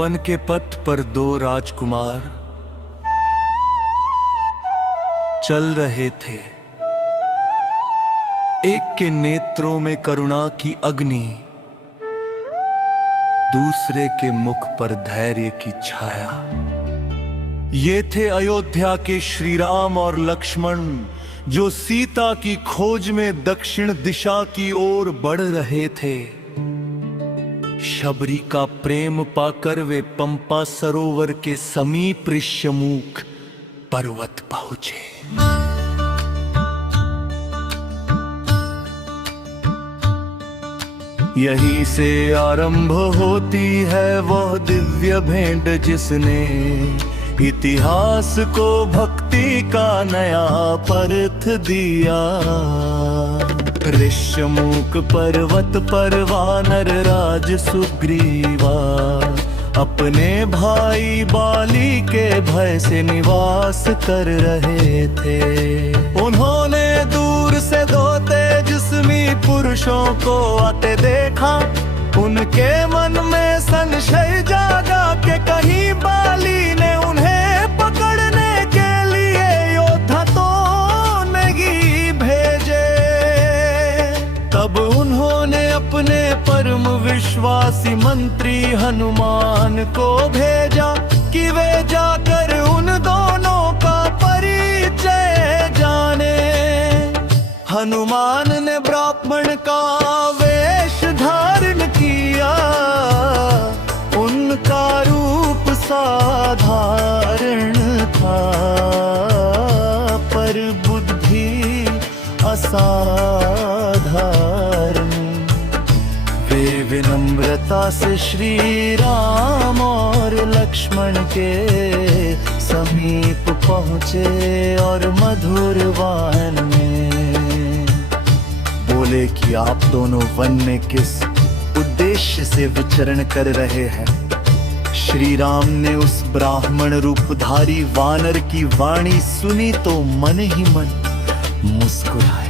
One के पथ पर दो राजकुमार चल रहे थे। एक के नेत्रों में करुणा की अग्नि, दूसरे के मुख पर धैर्य की छाया। ये थे अयोध्या के श्री राम और लक्ष्मण, जो सीता की खोज में दक्षिण दिशा की ओर बढ़ रहे थे। शबरी का प्रेम पाकर वे पंपा सरोवर के समीप ऋष्यमुख पर्वत पहुंचे। यहीं से आरंभ होती है वह दिव्य भेंट, जिसने इतिहास को भक्ति का नया परख दिया। ऋष्यमुख पर्वत पर वानर राज सुग्रीवा अपने भाई बाली के भय से निवास कर रहे थे। उन्होंने दूर से दो तेजस्वी पुरुषों को आते देखा। उनके मन में संशय जागा कि कहीं बाली ने उन्हें पकड़ने के लिए योद्धा तो नहीं भेजे। तब उन्होंने अपने परम विश्वासी मंत्री हनुमान को भेजा कि वे जाकर उन दोनों का परिचय जाने। हनुमान ने ब्राह्मण का वेश धारण किया, उनका रूप साधारण था, पर बुद्धि असाधारण। वे विनम्रता से श्री राम और लक्ष्मण के समीप पहुँचे और मधुर वाहन में बोले कि आप दोनों वन में किस उद्देश्य से विचरण कर रहे हैं। श्री राम ने उस ब्राह्मण रूपधारी वानर की वाणी सुनी तो मन ही मन मुस्कुराए।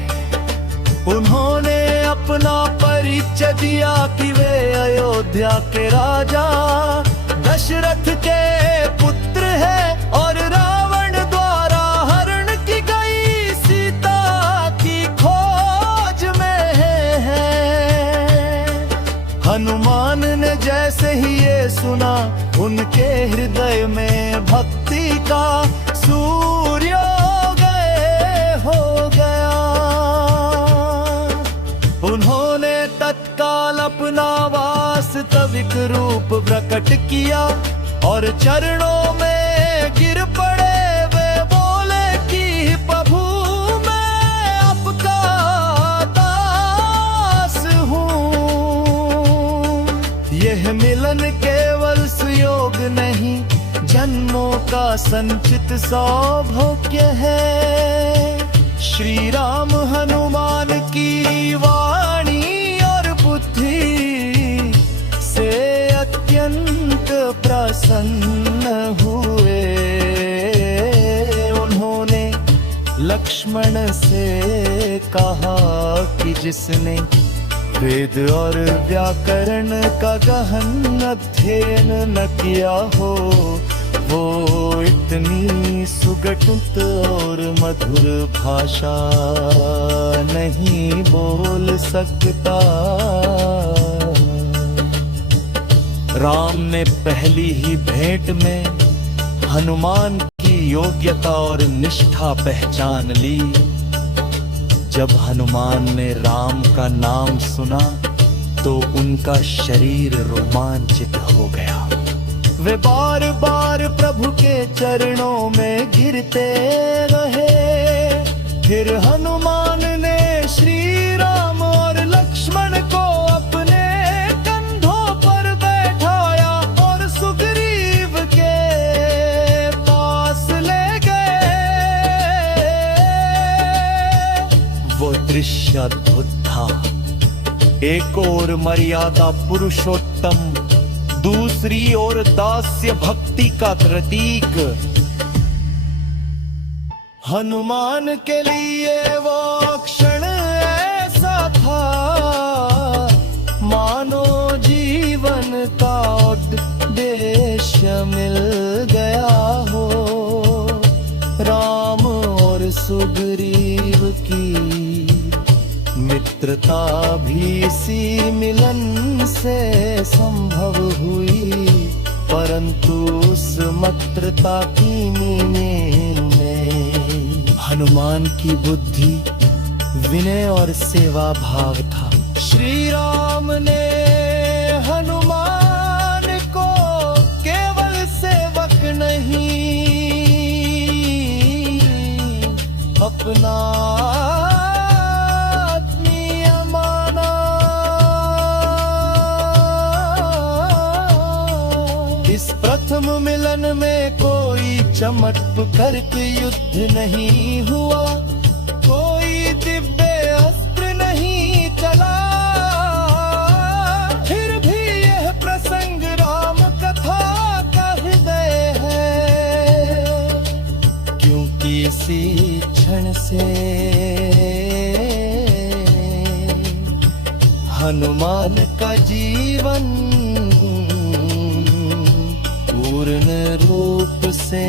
उन्होंने अपना परिचय दिया कि वे अयोध्या के राजा दशरथ के पुत्र हैं और रावण द्वारा हरण की गई सीता की खोज में हैं। हनुमान ने जैसे ही ये सुना, उनके हृदय में भक्ति का सूर्योदय हो गया। उन्होंने तत्काल अपना वास्तविक रूप प्रकट किया और चरणों में गिर पड़े। वे बोले कि प्रभु मैं आपका दास हूँ। यह मिलन केवल सुयोग नहीं, जन्मों का संचित सौभाग्य है। श्री राम हनुमान की वाणी और बुद्धि से अत्यंत प्रसन्न हुए। उन्होंने लक्ष्मण से कहा कि जिसने वेद और व्याकरण का गहन अध्ययन न किया हो, वो इतनी सुगठित और मधुर भाषा नहीं बोल सकता। राम ने पहली ही भेंट में हनुमान की योग्यता और निष्ठा पहचान ली। जब हनुमान ने राम का नाम सुना तो उनका शरीर रोमांचित हो गया। वे बार बार प्रभु के चरणों में गिरते रहे। फिर हनुमान ने श्री राम और लक्ष्मण को अपने कंधों पर बैठाया और सुग्रीव के पास ले गए। वो दृश्य अद्भुत था। एक और मर्यादा पुरुषोत्तम, दूसरी ओर दास्य भक्ति का प्रतीक। हनुमान के लिए वो क्षण ऐसा था मानो जीवन का उद्देश्य मिल गया हो। राम और सुग्रीव की मित्रता भी इसी मिलन से संभव हुई, परंतु उस मित्रता की मीने में हनुमान की बुद्धि, विनय और सेवा भाव था। श्री राम ने हनुमान को केवल सेवक नहीं, अपना आत्मीय माना। इस प्रथम मिलन में कोई चमत्कृत युद्ध नहीं हुआ, कोई दिव्य अस्त्र नहीं चला। फिर भी यह प्रसंग राम कथा का हृदय है, क्योंकि इसी क्षण से हनुमान का जीवन पूर्ण रूप से